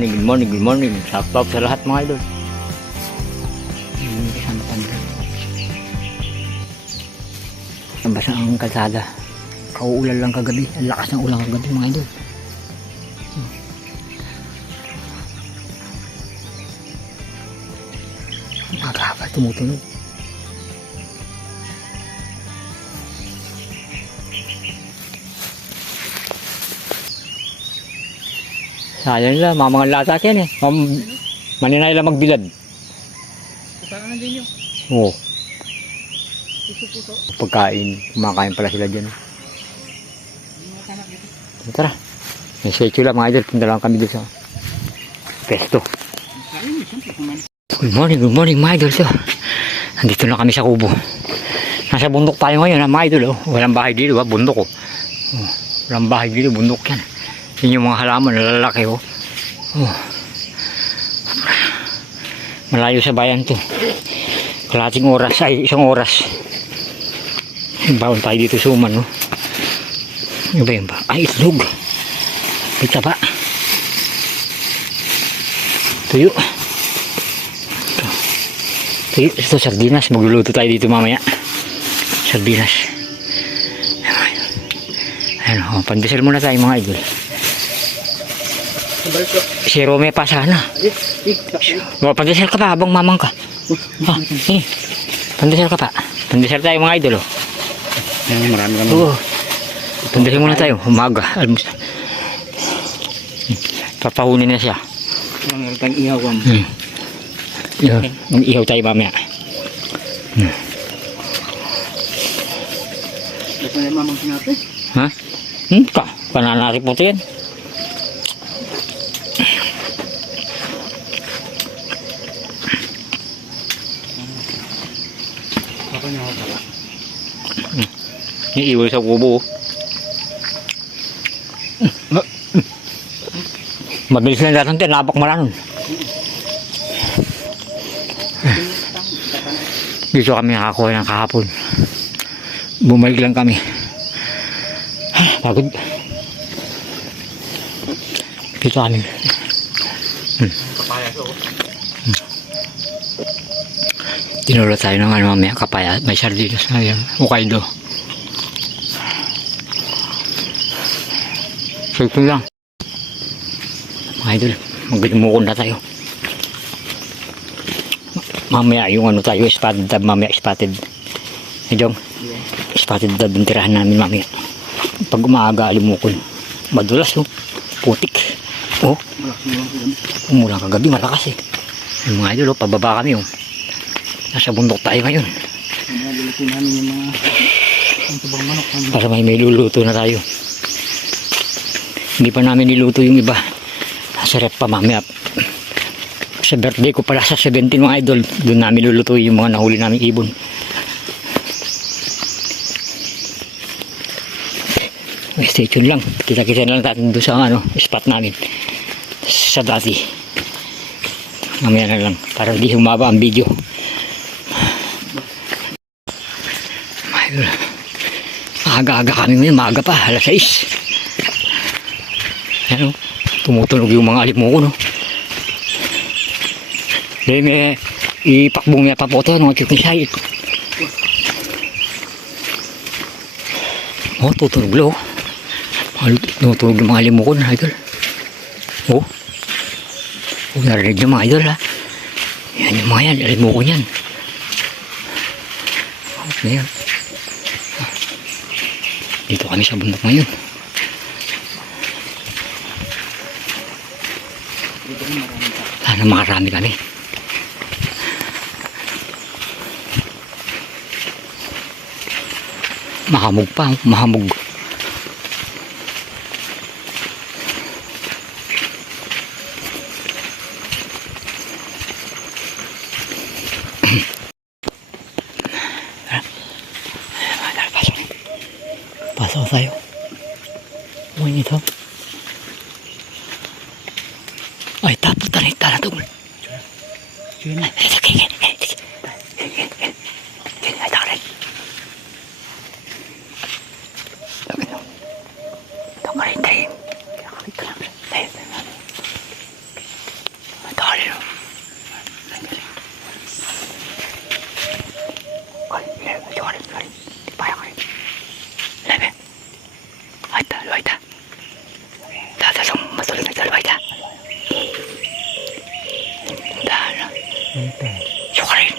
morning, good morning, good morning. Shout out sa lahat mga idol. Nabasa ang kalsada. Kauulan lang kagabi. Ang lakas ng ulan kagabi mga idol. Nakakaba, tumutunog. Sayang nila, mga latas yan eh. Maninay lang magbilad. Kasama din yun. Oo. Puso-puso. Pagkain, kumakain pala sila dyan. Tara. May schedule lang mga idol. Punta lang kami doon sa pesto. Good morning mga idol. So, andito na kami sa kubo. Nasa bundok tayo ngayon mga idol. Oh. Walang bahay dito, bundok. Oh. Walang bahay dito, bundok yan. Yun yung mga halaman, lalaki. Oh. Oh. Malayo sa bayan to. Kalating oras, ay isang oras. Baon tayo dito sa uman. Oh. Ano ba yun ba? Ay, itlog. Pita ba? Tuyo. Tuyo. Ito sardinas. Magluluto tayo dito mamaya. Sardinas. Ayan o. Pandesal muna tayo mga idol. Si Rome pa sana. Pandesal ka pa habang mamang ka. Ini. Pandesal ka pa. Pandesal tayo mga idol o. Marami kami. Pandesal muna tayo. Umaga. Almusal. Papahunin na siya. Ang ihaw ang. Mag-ihaw tayo mamaya. Ito na yung mamang sinabi. Ha? Pananari po ito yan. Ako niya ako pala. Iiwal sa kubo. Mabilis na natin ito. Napak mala nun. Dito kami nakakuha ng kahapon. Bumalik lang kami. Pagod. Dito kami. Kapaya ito. Tinulo tayo ng ano mamaya kapaya. May sardinas na yan. Hokkaido. So ito lang. Mga idol. Maglimukon na tayo. Mamaya yung ano tayo, spotted dab, mamaya spotted. Medyo, spotted dab yung tirahan namin mamaya. Pag umaaga, alimukon. Madulas oh, putik. Oh, umulang kagabi, malakas eh. Yung mga idol, oh, pababa kami oh. Nasa bundok tayo ngayon. Nagulutin namin yung mga tubang manok. Para may luluto na tayo. Hindi pa namin niluto yung iba. Nasa rep pa mamaya. Sa birthday ko pala sa 17 mga idol, doon namin lulutuin yung mga nahuli namin ibon. Stay tuned lang, kita-kita na lang natin doon sa ano, spot namin sa dati. Mamaya na lang para di humaba ang video. Aga-aga kami ngayon, maaga pa, alas 6. Ano, tumutunog yung mga alimuko no. Dahil may ipakbong niya papote ng chicken. Oh, tutunog lo. Tutunog yung mga limukon, idol. Oh. Oh, narinig yung mga idol ha. Yan yung mga yan, limukon yan. Oh, yan. Dito kami sa bundok ngayon. Sana makarami kami. Mahamog pa, mahamog. Pasok tayo. Uy, ito. Ay, tapos tayo na ito. Karin. Di pa Karin. Lebe. Luwaita, luwaita. Dadalong matuloy na luwaita. Dahil. Yo Karin.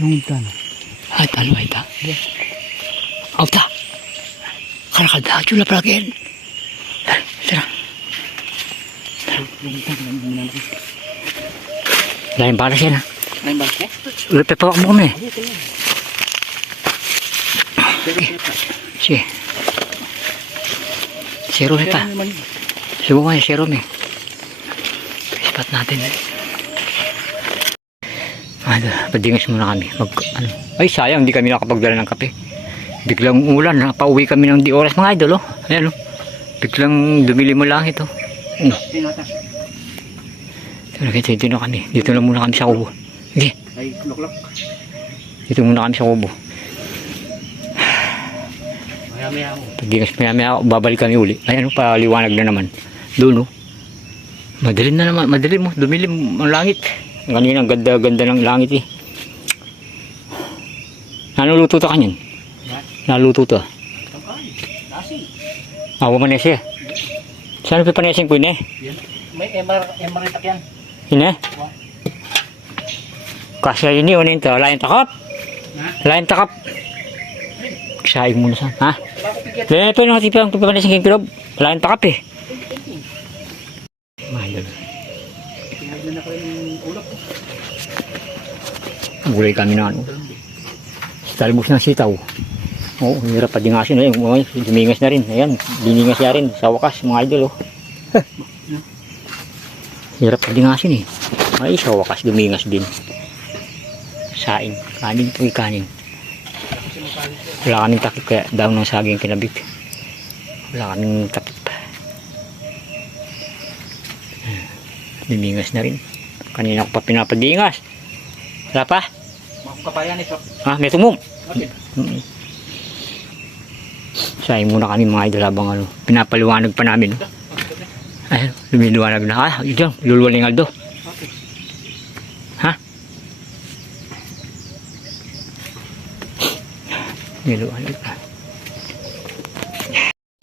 Luntan. Luwaita, luwaita. Auta. Karakada, chula palagi. Tara. Lain para siya na. Lain ba? Ulit pa mo kami. Sige. Zero pa. Subukan niya, zero me. Spot natin. Padingas muna kami. Ay, sayang, hindi kami nakapagdala ng kape. Biglang ulan, pauwi kami ng di oras mga idol, oh. Ayan, oh. Biglang dumili mo lang ito. Dito na kami. Dito na muna kami sa kubo. Sige. Ay, luklok. Dito muna kami sa kubo. Maya-maya ako. Pagdingas maya-maya ako, babalik kami uli. Ayan, oh, paliwanag na naman. Doon, oh. Madilim na naman. Madilim, oh. Dumilim ang langit. Kanina, ganda-ganda ng langit, eh. Nanuluto ta kanyan? Naluto to. Nasi. Awa man siya. Saan pa panesing po ini? May emaritak yan. Ini? Kasya ini unin to. Lain takap. Lain takap. Sayang muna sa. Ha? Lain pa yung tipang panesing king pilob. Lain takap eh. Mahal. Pinagdan na ko yung ulap. Gulay kami na ano. Talbos ng sitaw. Oo, hirap pa dingasin na yun. Dumingas na rin. Ayan, diningas na rin. Sa wakas, mga idol, oh. Hirap pa dingasin, eh. Ay, sa wakas, dumingas din. Saing. Kanin po, kanin. Wala kaming takip, kaya daw ng saging kinabit. Wala kaming takip. Dumingas na rin. Kanina ko pa pinapadingas. Wala pa? Makapayan ito. Ah, may tumong. Okay. Sayang muna kami mga idol habang ano, pinapaliwanag pa namin. Ay, lumiliwanag na. Ah, yun, luluwaling Aldo. Ha? Lumiluwanag na.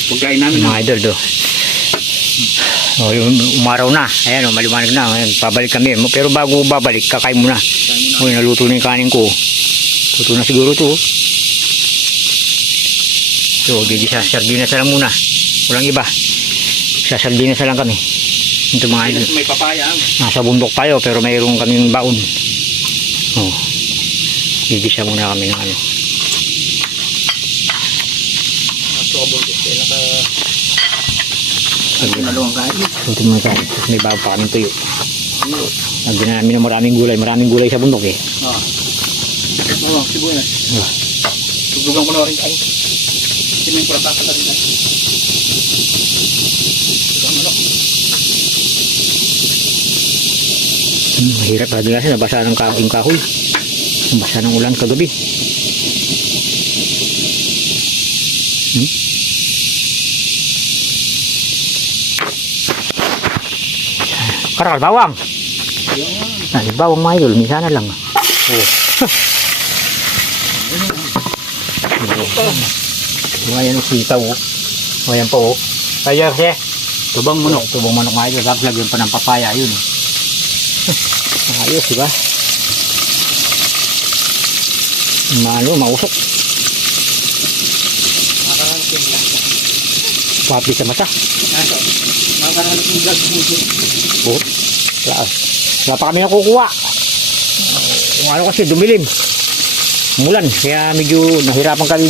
Pagkain namin Mga idol do. Oh, umaraw na. Ayan, oh, maliwanag na. Ayan, pabalik kami. Pero bago babalik, kakain muna. Uy, naluto na yung kanin ko. Luto na siguro to. So, gigisa sardinas na lang muna. Walang iba. Sa sardinas na lang kami. Ito mga idol. may papaya. Nasa bundok tayo pero mayroon kaming baon. Oh. Gigisa muna kami ng ano. Dalawang kain. Ito mga kain. May bago pa kaming tuyo. Lagyan na namin ng maraming gulay. Maraming gulay sa bundok, eh. Oo, sibuyas. Tutugan ko na rin kain. Kasi may prataka na rin kain. Mahirap pa din kasi nabasa ng yung kahoy. Nabasa ng ulan kagabi. Karal, bawang. Bawang mga idol, misa na lang. Oh. Ayan ang sitaw, oh. Ayan po, oh. Ayan siya. Tubang manok mga idol. Tapos lagyan pa ng papaya, yun. Ayos, diba? Mausok. Papi sa mata. Oh, wala pa kami nakukuha. Ano kasi dumilim. Mulan, kaya medyo nahirapan kami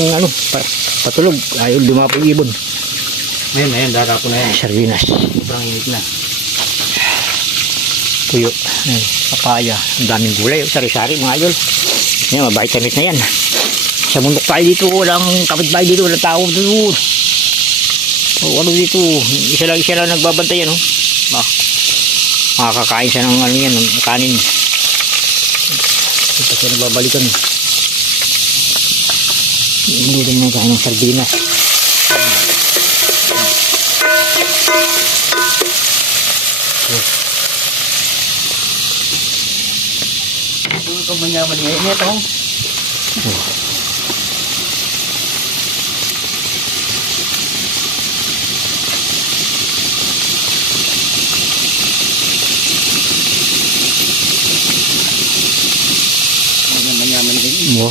patulog. Ayaw dumapo yung ibon. Ngayon, darapo na yan. Sardinas. Sobrang init na. Tuyo. Ay, papaya. Ang daming gulay. Sari-sari mga idol. Yan, vitamins na yan. Sa bundok tayo dito. Walang kapitbahay dito. Walang tao dito. O, ano dito? Isa lang nagbabantay yan. Makakakain siya ng ano yan. Ng kanin. Ito siya nagbabalikan. Hindi rin na kain ng sardinas. Yes. Ito manyaman ngayon. Ito. Manyaman ngayon. Mo.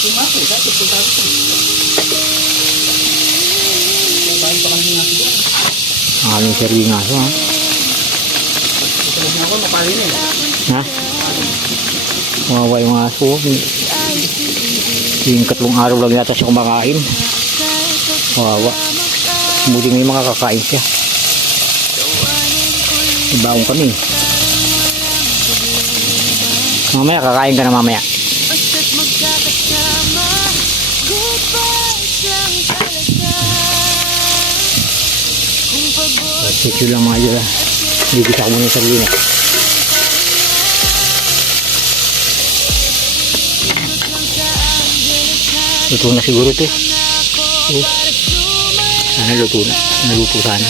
Tumato, dati tumato. Bahay pa kami natin doon. Ang aming sariling aso, ha? Ito na ako, napali na eh. Ha? Mawawa yung aso. Yung 3 araw lang yata siya kumakain. Mawawa. Buti ngayon makakakain siya. Ibaong kami. Mamaya, kakain ka na mamaya. Sityo lang mga idol, ha? Bibisa ko muna yung sarili na. Luto na siguro ito. Sana luto na. Naluto sana.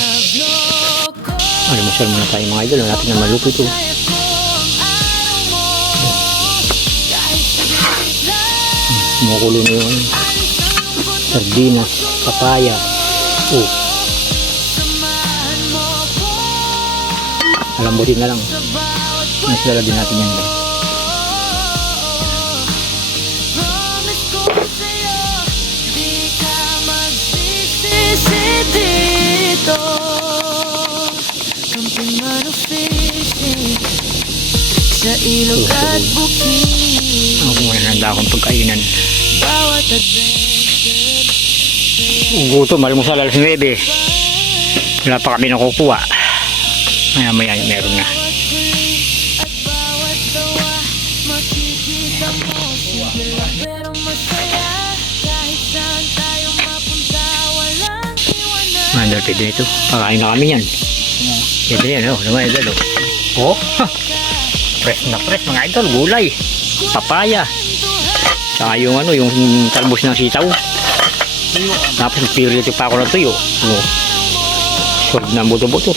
Alimusal muna tayo mga idol. Natin na maluto ito. Kumukulo na yung sardinas, papaya. Alambutin na lang. Mas lalagyan natin yan. Sa ilog at bukid, Ako muna nanda akong pagkainan. bawat adventure. Gutom, almusal alas 9. Wala pa kami nakukuha. Maya maya meron na. At bawat tawa, makikita mo simple pero masaya. Kahit saan tayo mapunta, walang iwanan. Mandal pwede ito. Pakain na kami yan. Pwede yan, oh. Naman idol, oh. Fresh na fresh mga idol. Gulay. Papaya. Saka yung ano, yung talbos ng sitaw. Tapos pirito pa ako ng tuyo. Oh. Solve na buto-buto.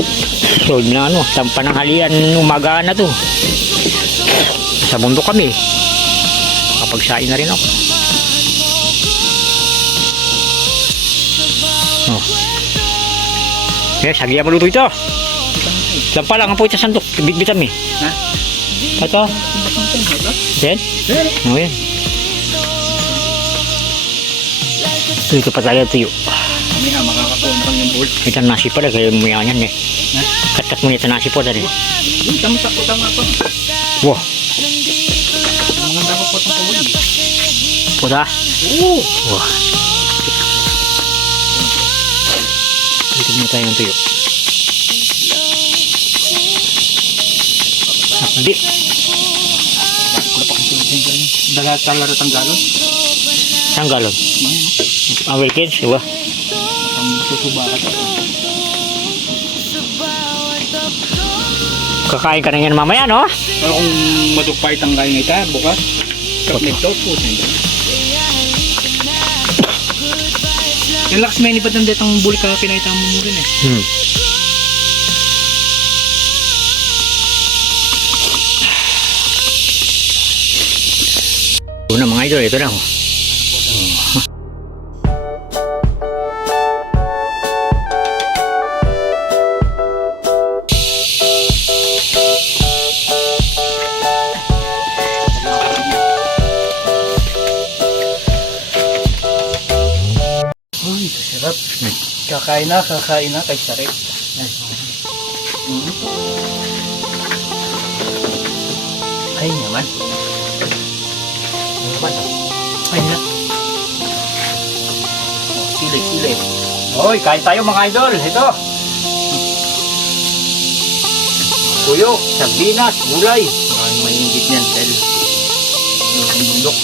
Solve na ano, pananghalian umaga na to. Sa bundok kami. Kapagsain na rin ako. Oh. Yes, hagyan maluto ito. Lampa lang ang po ito sandok. Bitbitan mi. Ha? Ito. Yan? O yan. Ito pa tayo tuyo. Kami na, makakakuntang yung bolt. Ito nasi pala, kaya mo yan eh. Ha? Kat-kat mo nito nasi po dali. Yung tama pa. Wow. Mga tama po itong pawin. Puta. Oo. Wow. Dito muna tayo ng tuyo. Hindi. Wala pa kong tulog dyan. Dagat talaro tang galon. Saan galon? Ang Wilkins, diba? Ang susuba ka. Kakain ka na yan mamaya, no? Pero kung madugpay tang kain ita, bukas. Kapit daw po. Yung lakas may nipat ng detang buli ka pinaita mo rin eh. Una mga idol, ito na. Uy, sarap. Kakain na kay sarap. Ay naman. Ay na. Sili. Hoy, kain tayo mga idol. Ito. Tuyo, sardinas, gulay. Ay, may inggit niyan, Del. Ang bundok.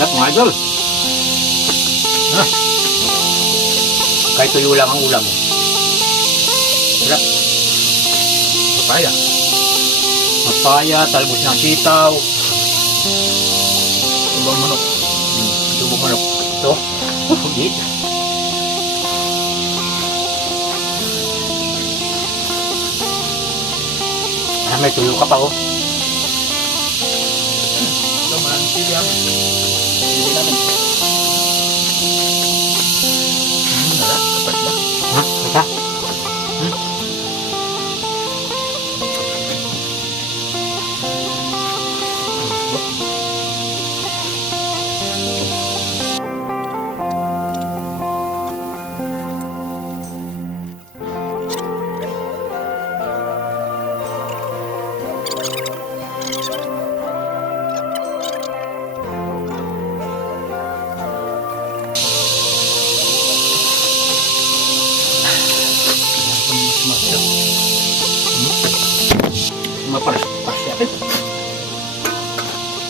Sarap mga idol. Kahit tuyo lang ang ulam mo. Wala. Papaya. Papaya, talbos ng sitaw. Tubang manok. Tubong manok. Ito. Hindi. May tuyo ka pa oh. Ito, maraming sili namin. Sili namin. Wala, kapat ba? Ha? Mata? Masya. Maparas yakin.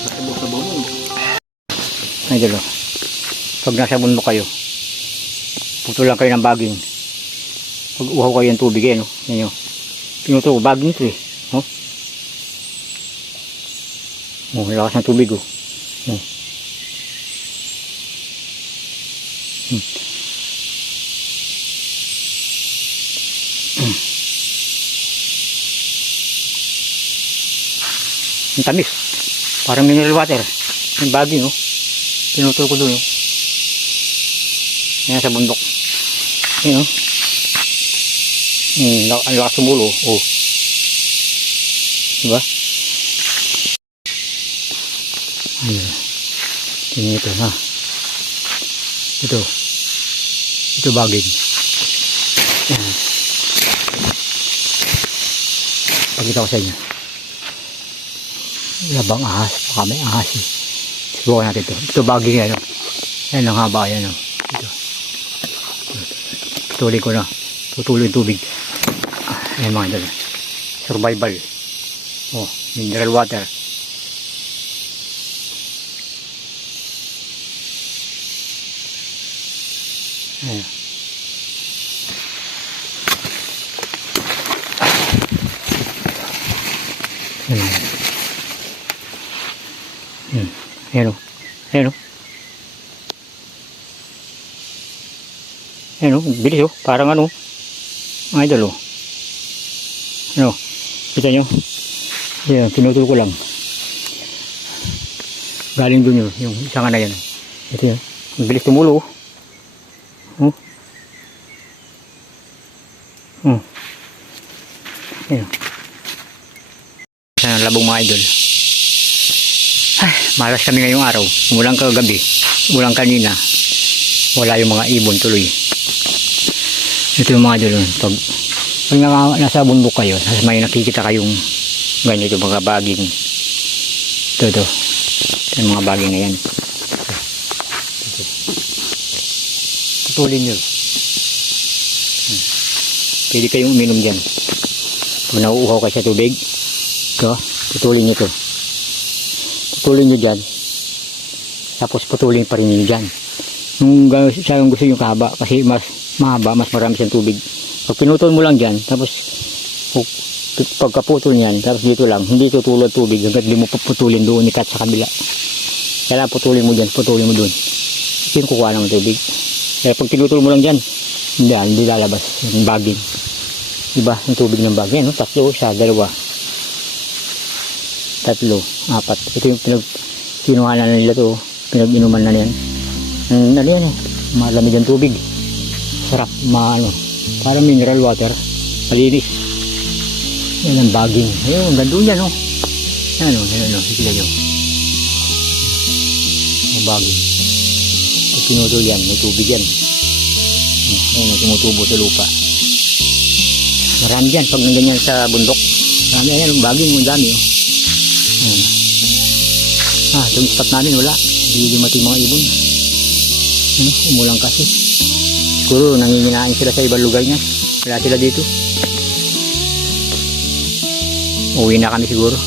Masabog-sabog mo. Ay, dalo. Pag nasa bundok kayo, putulan kayo ng baging. Pag uhaw kayo ng tubig, no? Yan yun. Pinuto ko, baging ito eh. Oh. Oh, lakas ng tubig, oh. Oh. Ang tamis. Parang mineral water. Yung baging, oh. Pinutol ko doon, oh. Yan sa bundok. Yan, oh. Ang lakas sumulo, oh. Diba? Ayun. Tingnan ito, ha. Ito. Ito baging. Yan. Pakita ko sa inyo. Labang ahas. Baka may ahas eh. Subukan natin ito. Ito baging yan. Yan ang haba yan. Ito. Tutuloy ko na. Tutuloy yung tubig. Ayan mga ito. Survival. Oh, mineral water. Ayan. Ayan. Ayan o. Ayan o. Ayan o. Bilis o. Parang ano. Mga idol o. Ano. Kita nyo. Ayan. Pinutol ko lang. Galing dun yun. Yung isang na yan. Ito yan. Ang bilis tumulo o. Oh. Oh. Ayan o. Ayan. Labong mga idol. Ay, malas kami ngayong araw. Mulang kagabi, mulang kanina, wala yung mga ibon tuloy. Ito yung mga idol. Pag nasa bundok kayo, may nakikita kayong ganito mga baging. Ito. Yung mga baging na yan. Tutulin nyo. Pwede kayong uminom dyan. Pag nauuhaw kayo sa tubig, ito, tutulin nyo ito. Putulin nyo dyan, tapos putulin pa rin nyo dyan. Nung siyang gusto nyo kahaba, kasi mas mahaba, mas marami siyang tubig. Pag pinutol mo lang dyan, tapos pagkaputol nyan, tapos dito lang, hindi tutulad tubig hanggang di mo puputulin doon, ikat sa kabila. Kaya putulin mo dyan, putulin mo doon. Pinukuha ng tubig. Kaya pag pinutol mo lang dyan, hindi lalabas yung baging. Diba, yung tubig ng baging, no? Tatlo, isa, dalawa. Tatlo, apat. Ito yung kinuhanan na nila to. Pinag-inuman na yan. Ano yan eh. Malamig ang tubig. Sarap. Parang mineral water. Malinis. Yan ang baging. Ayun, gandun yan oh. Yan oh. Sikila nyo. Ang baging. Pag pinutol yan, may tubig yan. Ayun, tumutubo sa lupa. Marami yan. Pag nanganyan sa bundok. Marami yan. Baging, ang dami oh. Itong spot namin wala, hindi dumating mga ibon. Umulang kasi siguro nanginginain sila sa ibang lugar niya, wala sila dito. Uwi na kami siguro.